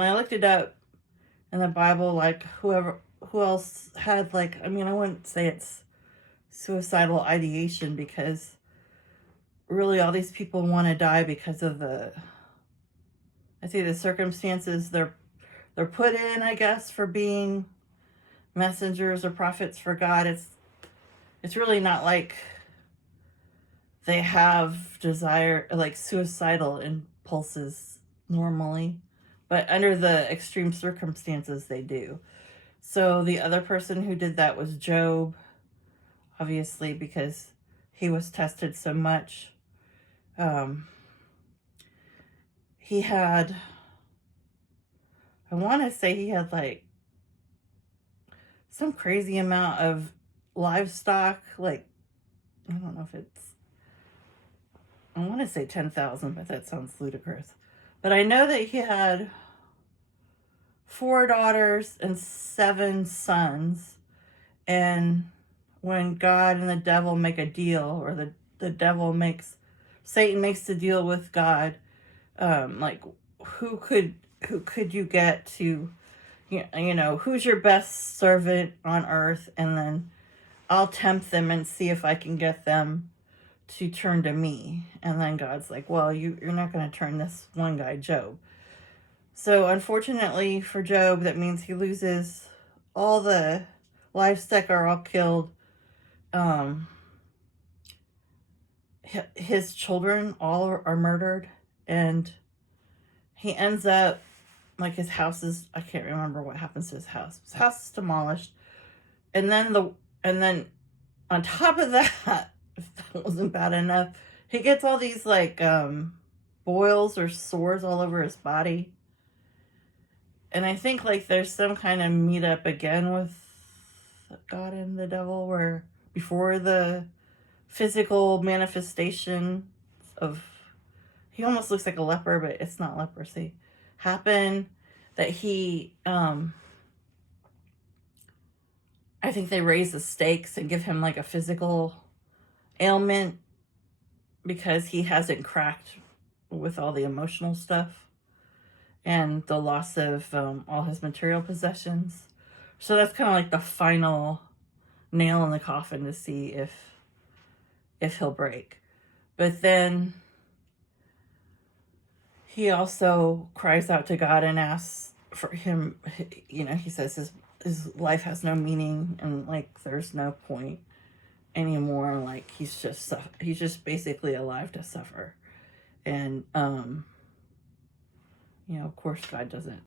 When I looked it up in the Bible, like who else had like, I mean, I wouldn't say it's suicidal ideation because really all these people want to die because of the circumstances they're put in, I guess, for being messengers or prophets for God. It's really not like they have desire, like suicidal impulses normally, but under the extreme circumstances they do. So the other person who did that was Job, obviously, because he was tested so much. He had, I want to say he had like some crazy amount of livestock, like, I don't know if it's, I want to say 10,000, but that sounds ludicrous. But I know that he had 4 daughters and 7 sons. And when God and the devil make a deal, or Satan makes the deal with God, like who could you get to, who's your best servant on earth, and then I'll tempt them and see if I can get them to turn to me. And then God's like, well, you're not going to turn this one guy, Job. So unfortunately for Job, that means he loses all the livestock are all killed. His children all are murdered, and he ends up like his house is, I can't remember what happens to his house. His house is demolished. And then on top of that, if that wasn't bad enough, he gets all these like boils or sores all over his body. And I think like there's some kind of meetup again with God and the devil, where before the physical manifestation of, he almost looks like a leper, but it's not leprosy, happen, that he I think they raise the stakes and give him like a physical ailment because he hasn't cracked with all the emotional stuff and the loss of all his material possessions. So that's kind of like the final nail in the coffin to see if he'll break. But then he also cries out to God and asks for him. He says his life has no meaning, and like there's no point anymore. Like he's just basically alive to suffer. And of course God doesn't